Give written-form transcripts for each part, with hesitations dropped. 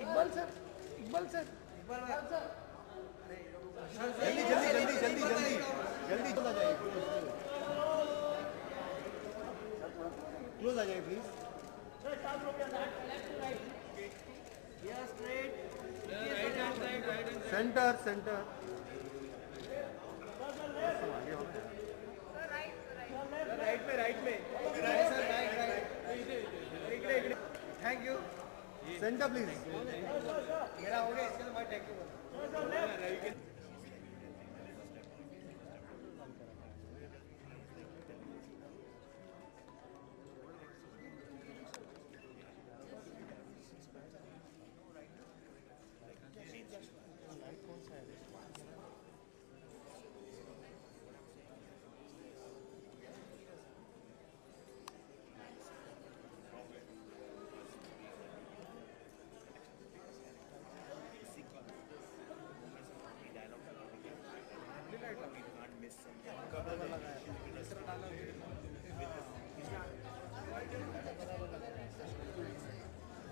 Iqbal sir, Iqbal sir, जल्दी जल्दी जल्दी जल्दी जल्दी जल्दी क्लोज आ जाइए, क्लोज आ जाइए please. Centre centre thank you. Centre please. मेरा हो गया, इसके बाद थैंक यू।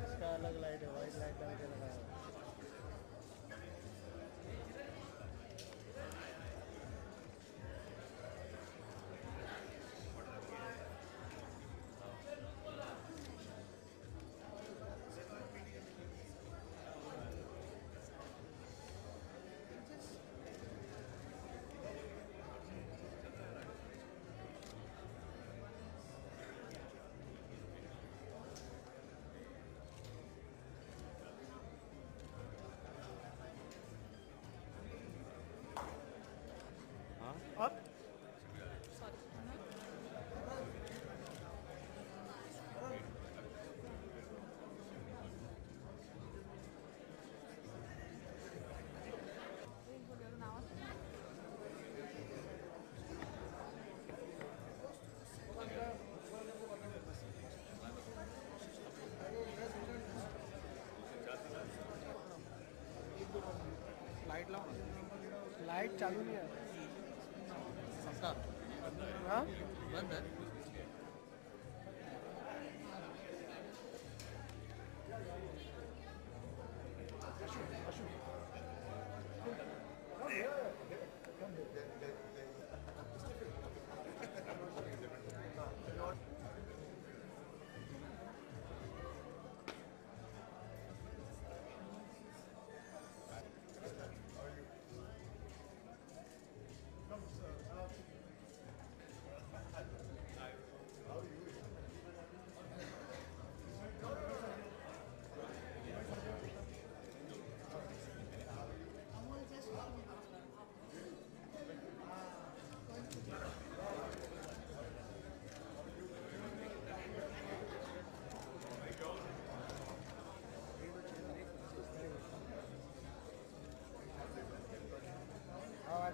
इसका अलग लाइट है, वाइट लाइट डाल के लगाया है। लाइट चालू नहीं है। हाँ बंद है।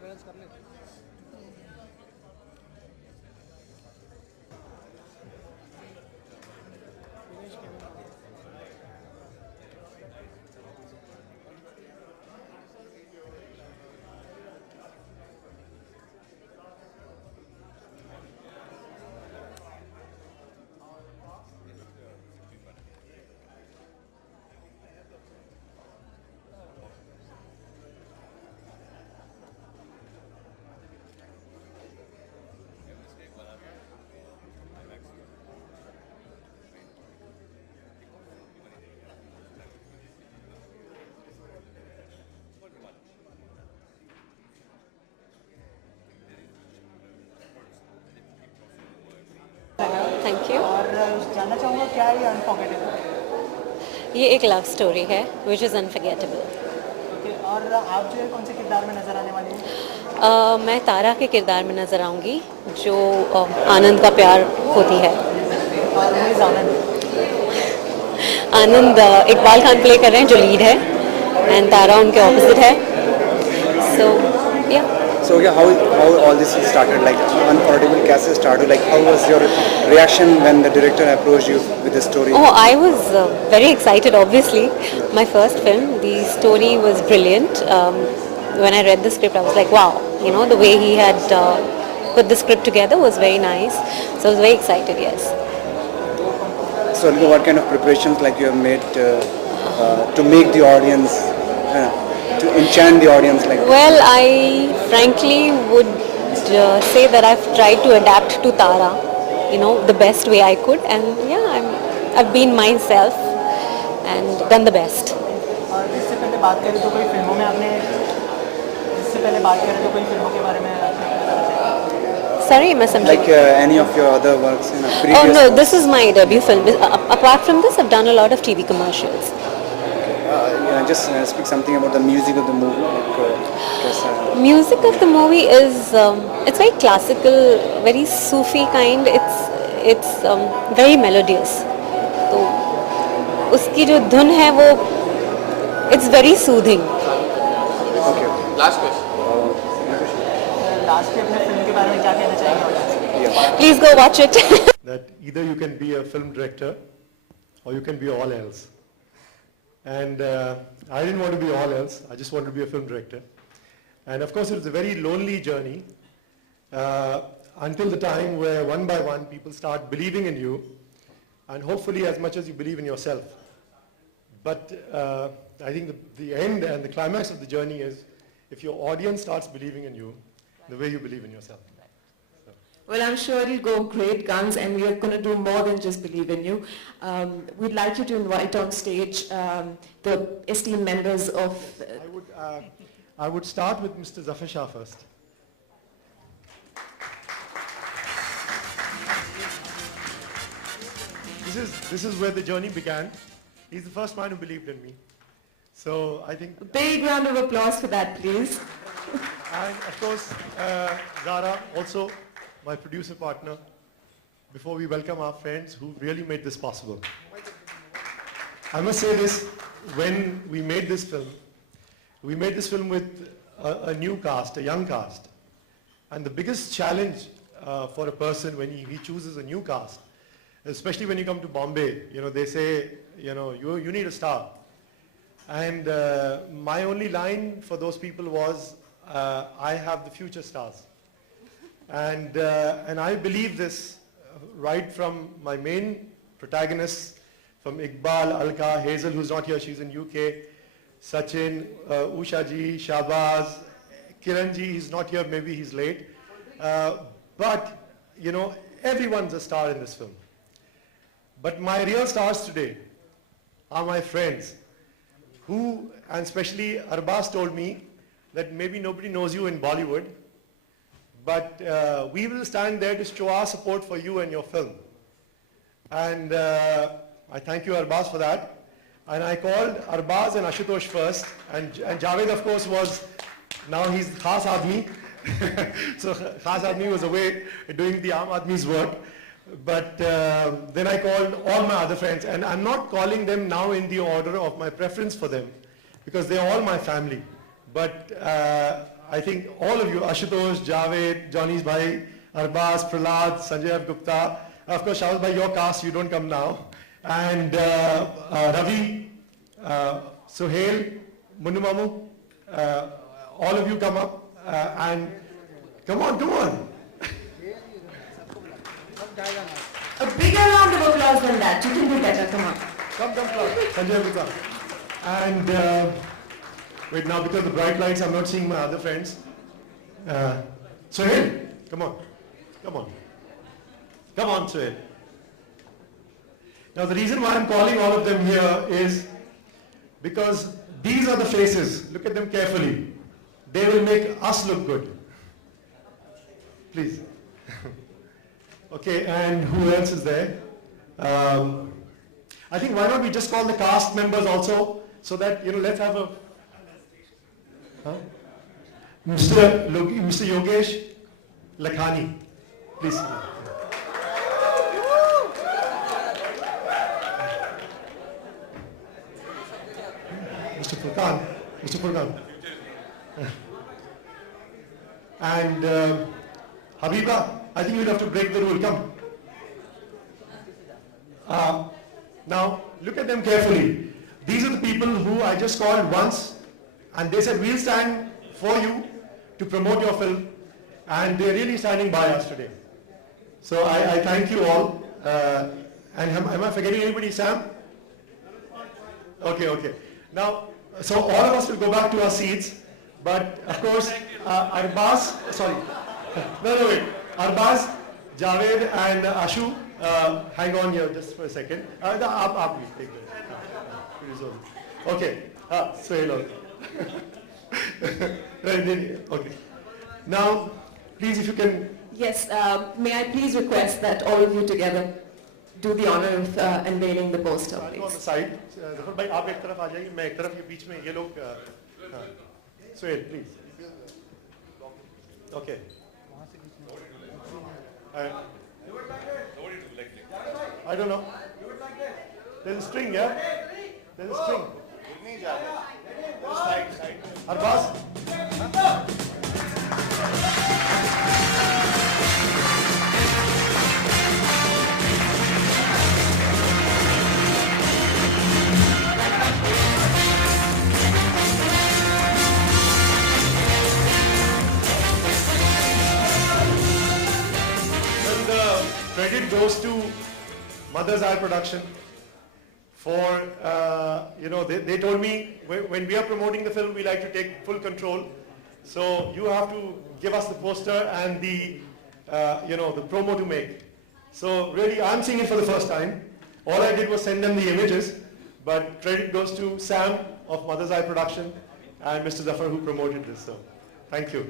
बैलेंस कर ले। Thank you. और जानना चाहूँगा क्या ये अनफॉरगेटेबल? ये एक लव स्टोरी है विच इज़ अनफॉरगेटेबल। ओके, और आप जो है कौन से किरदार में नज़र आने वाली हैं? मैं तारा के किरदार में नज़र आऊँगी जो आनंद का प्यार होती है. और who is Anand? Anand Iqbal Khan play कर रहे हैं जो लीड है, एंड तारा उनके ऑपोजिट है. सो या So yeah, how all this started? Like Unforgettable कैसे started? Like how was your reaction when the director approached you with the story? Oh, I was very excited, obviously. My first film, the story was brilliant. When I read the script, I was like, wow, you know, the way he had put the script together was very nice. So I was very excited, yes. So what kind of preparations like you have made to make the audience, to enchant the audience like? Well, I frankly would say that I've tried to adapt to Tara, you know, the best way I could. And yeah, I've been myself and done the best. और इससे पहले बात करें तो कोई फिल्मों में आपने के बारे में आपने पता चला? Sorry, मैं समझी. Like any of your other works in a previous? Oh no, this is my debut film. Apart from this, I've done a lot of TV commercials. Just speak something about the music of the movie. Like, Music of the movie is it's very classical, very Sufi kind. It's very melodious. तो उसकी जो धुन है वो it's very soothing. okay. Last question. Last में अपने film के बारे में क्या कहना चाहेंगे ऑडियंस को? Please go watch it. that either you can be a film director or you can be all else. And I didn't want to be all else. I just wanted to be a film director. And of course, it was a very lonely journey until the time where one by one people start believing in you, and hopefully as much as you believe in yourself. But I think the end and the climax of the journey is if your audience starts believing in you the way you believe in yourself. Well, I'm sure it'll go great guns, and we are going to do more than just believe in you. We'd like you to invite on stage the esteemed members of... I would start with Mr. Zafar Shah first. This is where the journey began. He's the first man who believed in me. So I think... A big round of applause for that, please. And of course, Zara, also my producer partner, before we welcome our friends who really made this possible. I must say this, when we made this film with a new cast, a young cast. And the biggest challenge for a person when he chooses a new cast, especially when you come to Bombay, they say, you need a star. And my only line for those people was, I have the future stars. And I believe this right from my main protagonists, from Iqbal, Alka, Hazel, who's not here, she's in UK, Sachin, Usha ji, Shahbaz, Kiran ji, he's not here, maybe he's late. But, everyone's a star in this film. But my real stars today are my friends who, and especially Arbaz told me that maybe nobody knows you in Bollywood, but we will stand there to show our support for you and your film. And I thank you, Arbaz, for that. And I called Arbaz and Ashutosh first, and Javed, of course, now he's Khas Aadmi. So Khas Aadmi was away doing the Aam Aadmi's work. But then I called all my other friends, and I'm not calling them now in the order of my preference for them, because they're all my family. But I think all of you, Ashutosh, Javed, Johnny's bhai, Arbaz, Prahlad, Sanjay Gupta, of course, Shahbaz bhai, your cast, you don't come now. And Ravi, Sohail, Munnu Mamu, all of you come up and come on. A bigger round of applause than that. You can do better, come on. Come, Sanjay Gupta. And wait, now because of the bright lights, I'm not seeing my other friends. Sohail, come on, Sohail. Now the reason why I'm calling all of them here is because these are the faces. Look at them carefully. They will make us look good. Please. Okay, and who else is there? I think why not we just call the cast members also, so that, let's have a... Huh? Mr. Yogesh Lakhani, please. Mr. Furqan. And Habiba, I think you'll have to break the rule. Come. Now, look at them carefully. These are the people who I just called once, and they said, we'll stand for you to promote your film, and they're really standing by us today. So I thank you all. And am I forgetting anybody, Sam? Okay. Now, so all of us will go back to our seats, but of course, Arbaz, sorry, no, wait. Arbaz, Javed and Ashu, hang on here just for a second. Please take this. Okay, so hello. Okay. Now, please, if you can. Yes, may I please request that all of you together do the honor of unveiling the poster, Go on the please. side. Zafar bhai, आप एक तरफ आ जाइए, मैं एक तरफ, ये बीच में ये लोग. Suhail, please. Okay. I don't know. There's a string, yeah? There's a string. Arbaz? Well, the credit goes to Mother's Eye Production for, they told me when we are promoting the film, we like to take full control. So you have to give us the poster and the promo to make. So really, I'm seeing it for the first time. All I did was send them the images, but credit goes to Sam of Mother's Eye Production and Mr. Zafar who promoted this. So thank you.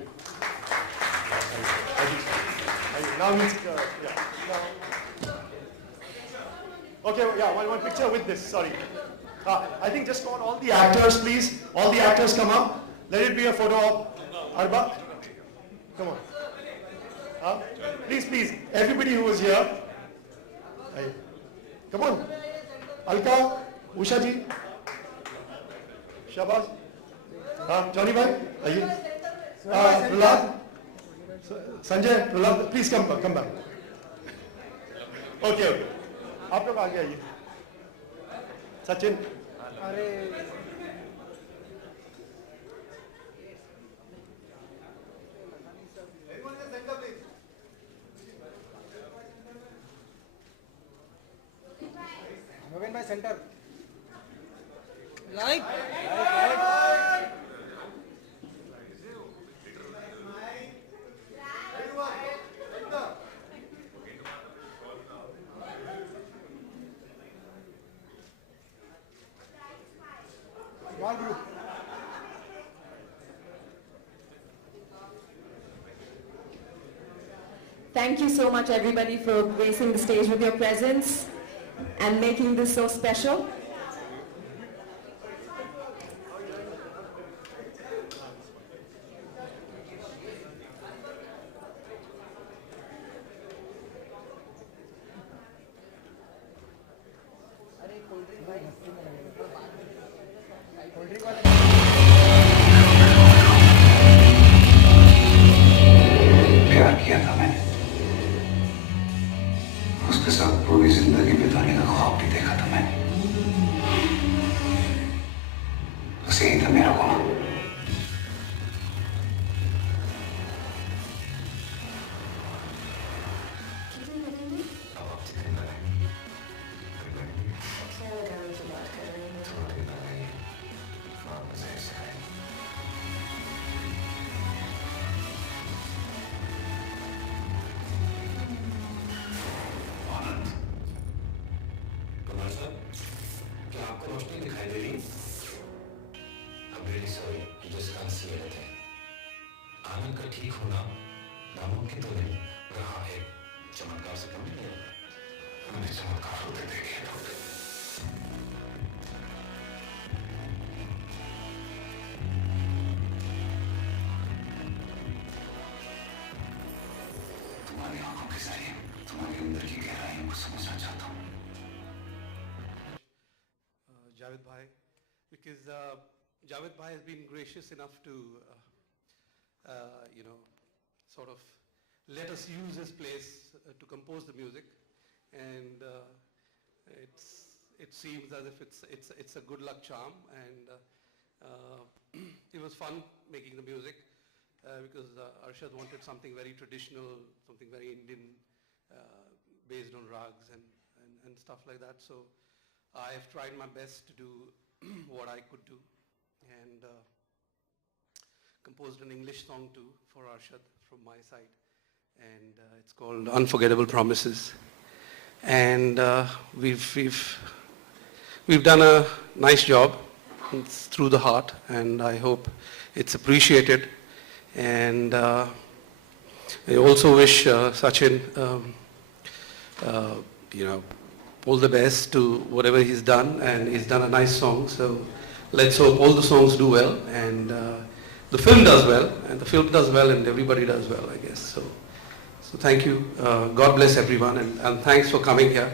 Now means, Okay, one picture with this, sorry. I think just call all the actors, please. All the actors come up. Let it be a photo of Arba. Come on. Please, everybody who is here. Come on. Alka, Usha ji. Shabaz. Johnny bhai, Prahlad. Sanjay, Prahlad, please come back. Okay. आप लोग आगे आइए. Sachin. Mogen bhai, center. Light. One group. Thank you so much, everybody, for gracing the stage with your presence and making this so special. प्यार किया था मैंने, उसके साथ पूरी जिंदगी बिताने का ख्वाब भी देखा था मैंने. बस यही था मेरा गुनाह. क्या आपको रोशनी दिखाई दे रही? I'm really sorry, you just can't see anything. आनंद का ठीक होना नामुमकिन तो नहीं, पर हाँ एक चमत्कार से कम नहीं है. मैंने चमत्कार होते देखे हैं doctor. Javed Bhai, because Javed Bhai has been gracious enough to, sort of let us use his place to compose the music, and it seems as if it's a good luck charm, and it was fun making the music because Arshad wanted something very traditional, something very Indian, based on rags and stuff like that. So I've tried my best to do what I could do, and composed an English song too for Arshad from my side, and it's called Unforgettable Promises. And we've done a nice job. It's through the heart, and I hope it's appreciated. And I also wish Sachin, all the best to whatever he's done, and he's done a nice song. So let's hope all the songs do well, and the film does well, and the film does well, and everybody does well, I guess. So thank you. God bless everyone, and thanks for coming here.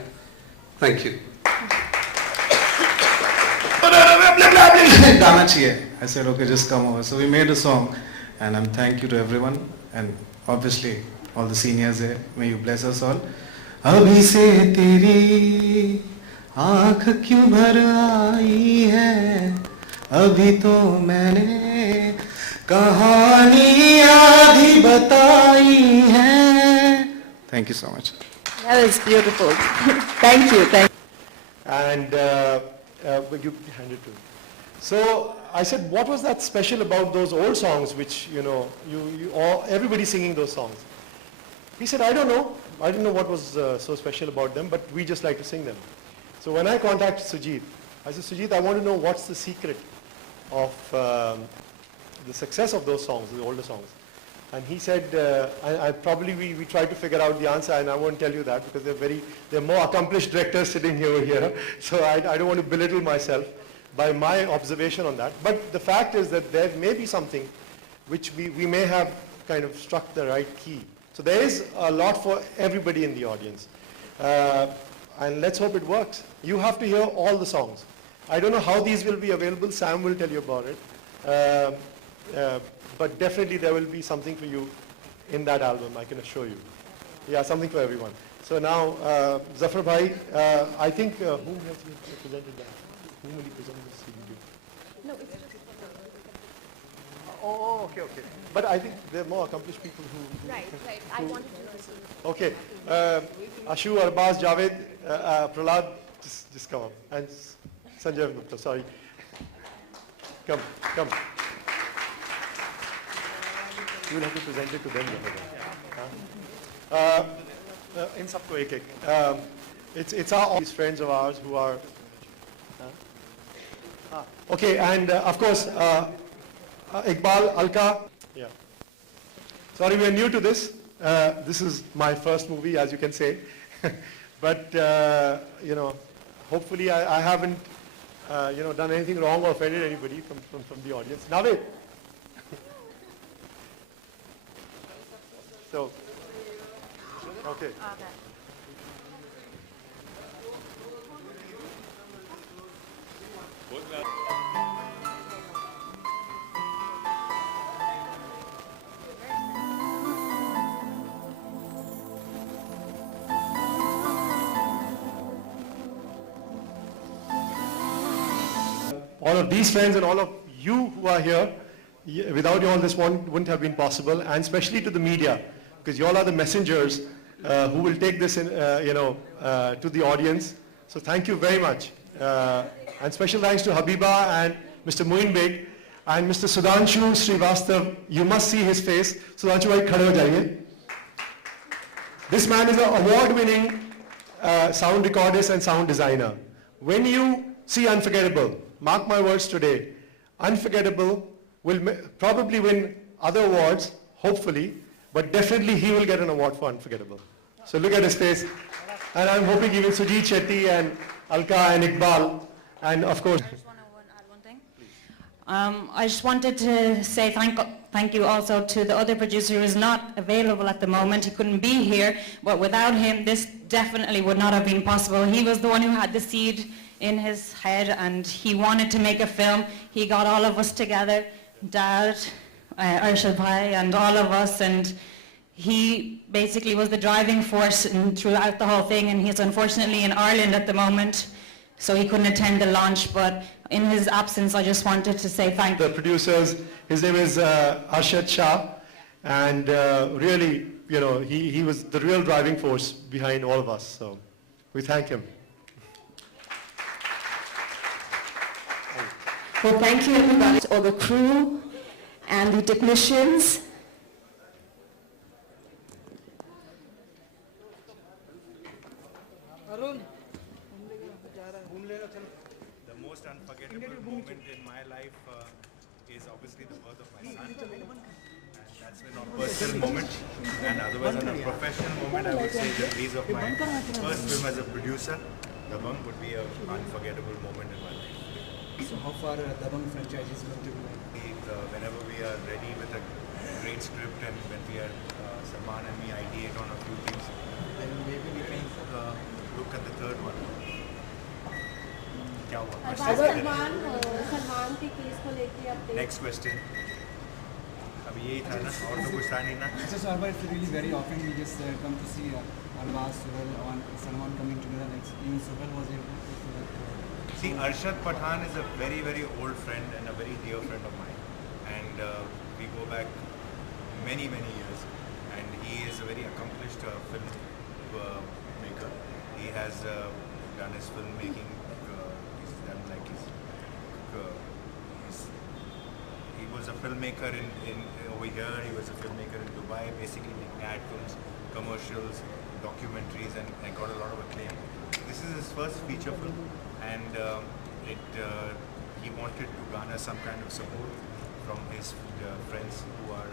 Thank you. गाना चाहिए ऐसे लोग just come over. So we made a song, and I'm thank you to everyone, and obviously all the seniors there. May you bless us all. अभी से तेरी आँख क्यों भर आई है, अभी तो मैंने कहानी आधी बताई है. Thank you so much. That was beautiful. Thank you. And you hand it to me. So I said, what was that special about those old songs which, everybody singing those songs? He said, I don't know. I didn't know what was so special about them, but we just like to sing them. So when I contacted Sujit, I said, Sujit, I want to know what's the secret of the success of those songs, the older songs. And he said, we tried to figure out the answer, and I won't tell you that because they're more accomplished directors sitting over here. So I don't want to belittle myself by my observation on that. But the fact is that there may be something which we may have kind of struck the right key. So there is a lot for everybody in the audience. And let's hope it works. You have to hear all the songs. I don't know how these will be available. Sam will tell you about it. But definitely there will be something for you in that album, I can assure you. Yeah, something for everyone. So now, Zafar Bhai, I think, whom has he presented that? Whom will he present this CD? No, it's just... Oh, okay. But I think there are more accomplished people who... Right. I wanted to listen. Okay. Ashu, Arbaz, Javed, Prahlad, just come up. And Sanjay Gupta, sorry. Come. You will have to present it to them. In sabko ek. It's all these friends of ours who are... Okay, and of course, Iqbal, Alka. Yeah. Sorry, we are new to this. This is my first movie, as you can say. But, hopefully I haven't, done anything wrong or offended anybody from the audience. Naveed. So, okay. All of these friends and all of you who are here, without you all this wouldn't have been possible, and especially to the media, because you all are the messengers who will take this to the audience. So thank you very much. And special thanks to Habiba and Mr. Moin Beg and Mr. Sudhanshu Srivastav. You must see his face. Sudhanshu bhai, khade ho jaiye. This man is an award-winning sound recordist and sound designer. When you see Unforgettable, mark my words today, Unforgettable will probably win other awards, hopefully, but definitely he will get an award for Unforgettable. So look at his face. And I'm hoping even Sujit Shetty and Alka and Iqbal, and of course... I just want to add one thing. I just wanted to say thank you also to the other producer who is not available at the moment. He couldn't be here, but without him, this definitely would not have been possible. He was the one who had the seed in his head, and he wanted to make a film. He got all of us together, Dad, Arshad Bhai, and all of us, and he basically was the driving force throughout the whole thing, and he's unfortunately in Ireland at the moment, so he couldn't attend the launch, but in his absence, I just wanted to say thank you. The producers, his name is Arshad Shah, and really, you know, he was the real driving force behind all of us, so we thank him. Well, thank you everybody, all the crew and the technicians. The most unforgettable moment in my life is obviously the birth of my son. And that's been a personal moment. And otherwise, on a professional moment, I would say the release of my first film as a producer, Dabangg, would be an unforgettable moment in my life. So how far Dabangg franchise is going to be? Whenever we are ready with a great script and when we are, Salman and me ideate on a few things, then maybe we can look at the third one. क्या हुआ? सलमान के case को लेके update. Next question. अभी यही था ना, और तो कुछ था नहीं ना? So Arbaz, it's really very often we just come to see Arbaz, Sohail, and Salman coming together. Like even Sohail was able to. See, Arshad Pathan is a very, very old friend and a very dear friend of mine. And we go back many, many years. And he is a very accomplished film maker. He has done his filmmaking. He's done like he was a filmmaker in over here. He was a filmmaker in Dubai, basically making ad films, commercials, documentaries, and got a lot of acclaim. This is his first feature film. And he wanted to garner some kind of support from his friends who are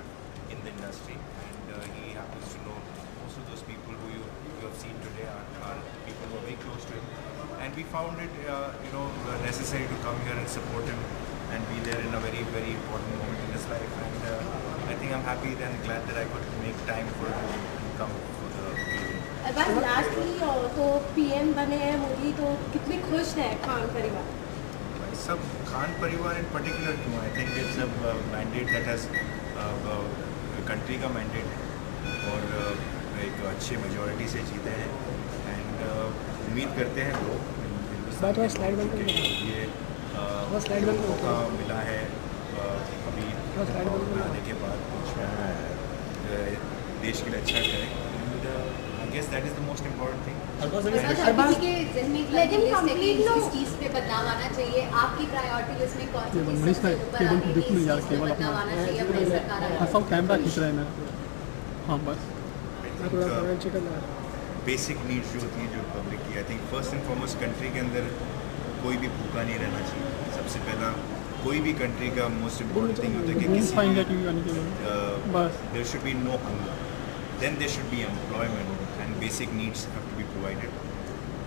in the industry, and he happens to know most of those people who you have seen today are people who are very close to him, and we found it necessary to come here and support him and be there in a very, very important moment in his life, and I think I'm happy and glad that I could make time for him to come for the occasion. बस lastly तो PM बने हैं मोदी, तो कितने खुश हैं खान परिवार? सब खान परिवार in particular क्यों? I think it's a mandate that has country का mandate और एक अच्छे majority से जीते हैं, and उम्मीद करते हैं लोग ये मौका मिला है अभी आने के बाद कुछ देश के लिए अच्छा करें. I guess that is the most important thing. लेकिन कंप्लीट नो इस चीज पे बदलाव आना चाहिए. आपकी प्रायोरिटी लिस्ट में कौन सी चीज सबसे ऊपर आती है? बदलाव आना चाहिए अपनी सरकार. सब कैमरा खींच रहे हैं. हाँ बस. बेसिक नीड्स जो होती हैं जो पब्लिक की, I think first and foremost country के अंदर कोई भी भूखा नहीं रहना चाहिए. सबसे पहला कोई भी कंट्री का मोस्ट इम्पोर्टेंट थिंग होता है कि किसी there should be no hunger, then there should be employment and basic needs have to be provided,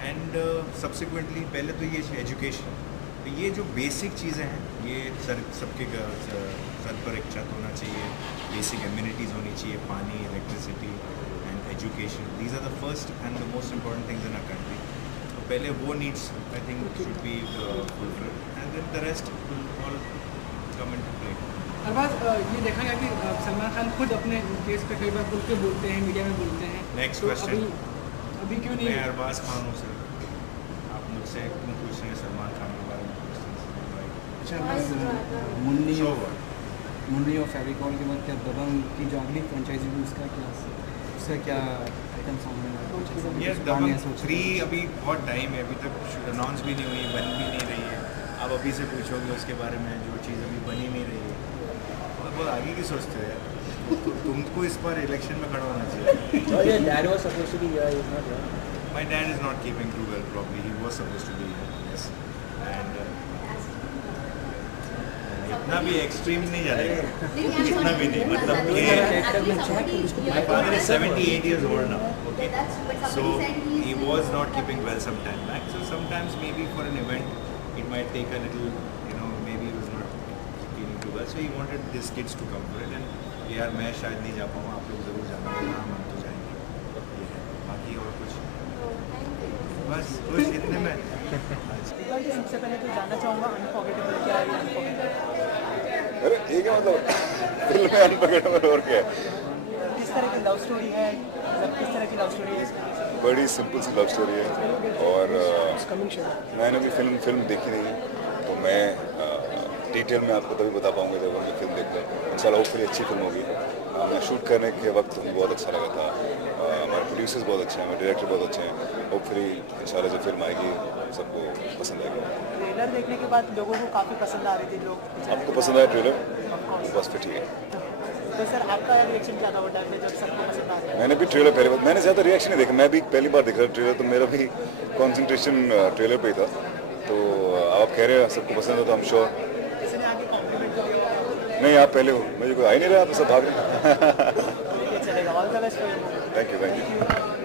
and subsequently पहले तो ये एजुकेशन. तो ये जो बेसिक चीज़ें हैं ये सबके सर पर एक छत होना चाहिए, बेसिक एम्यूनिटीज़ होनी चाहिए, पानी, electricity and education. These are the first and the most important things in a country. तो पहले वो needs I think should be fulfilled and then the rest will all come into play. Arbaaz, ये देखा गया कि सलमान खान खुद अपने केस पे कई बार खुल के बोलते हैं, मीडिया में बोलते हैं. Next question. अभी क्यों नहीं? मैं अरबाज खान हूँ सर, आप मुझसे क्यों पूछ रहे हैं सलमान खान के बारे में? मुन्नी और फेविकॉल के बाद क्या दबंग की जो अगली फ्रेंचाइजी भी उसका क्या ये दबंग 3 अभी बहुत टाइम है, अभी तक अनाउंस भी नहीं हुई, बन भी नहीं रही है. आप अभी से पूछोगे उसके बारे में जो चीज़ अभी बनी नहीं रही है, बहुत आगे की सोचते हो यार. तुमको इस बार इलेक्शन में खड़ा होना चाहिए. My dad is not keeping too well probably. He was supposed to be here, yes. And इतना भी एक्सट्रीम नहीं जाएगा, इतना भी नहीं, मतलब my father is 78 years old now, okay, so he was not keeping well some time back, so sometimes maybe for an event it might take a little, maybe he was not feeling too well, so he wanted his kids to come for it, and यार मैं शायद नहीं जा पाऊँ, आप लोग ज़रूर जाना, हम तो जाएंगे. बाकी और कुछ बस कुछ इतने में सबसे पहले तो जानना चाहूँगा अनफॉरगेटेबल क्या है ये अनफॉरगेटेबल? अरे ठीक है, मतलब फिल्म में अनफॉरगेटेबल और क्या है? किस तरह की लव स्टोरी है, मतलब किस तरह की लव स्टोरी है इसकी? बड़ी सिंपल सी लव स्टोरी है और मैंने भी फिल्म देखी नहीं है, तो मैं डिटेल में आपको तभी बता पाऊंगा जब मैं फिल्म देखकर। इंशाल्लाह होपफुली अच्छी फिल्म होगी। मैं शूट करने के वक्त मुझे बहुत अच्छा लगा था, हमारे प्रोड्यूसर्स बहुत अच्छे हैं, हमारे डायरेक्टर बहुत अच्छे हैं। होपफुली इंशाल्लाह जब फिल्म आएगी सबको पसंद आएगी। ट्रेलर देखने के बाद लोगों को काफ़ी पसंद आ रही थी, लोग आपको पसंद आया ट्रेलर? बस फिर ठीक है। तो सर आपका रिएक्शन क्या था वो टाइम पे जब सबको पसंद आ गया? मैंने भी ट्रेलर पहली बार, मैंने ज़्यादा रिएक्शन नहीं देखा, मैं भी पहली बार देख रहा ट्रेलर, तो मेरा भी कॉन्सेंट्रेशन ट्रेलर पे ही था। तो आप कह रहे हैं सबको पसंद है तो हम श्योर। नहीं, आप पहले हो, मुझे कोई आ ही नहीं रहा, आप सब भाग रहे हैं। चलेगा, all the best. Thank you.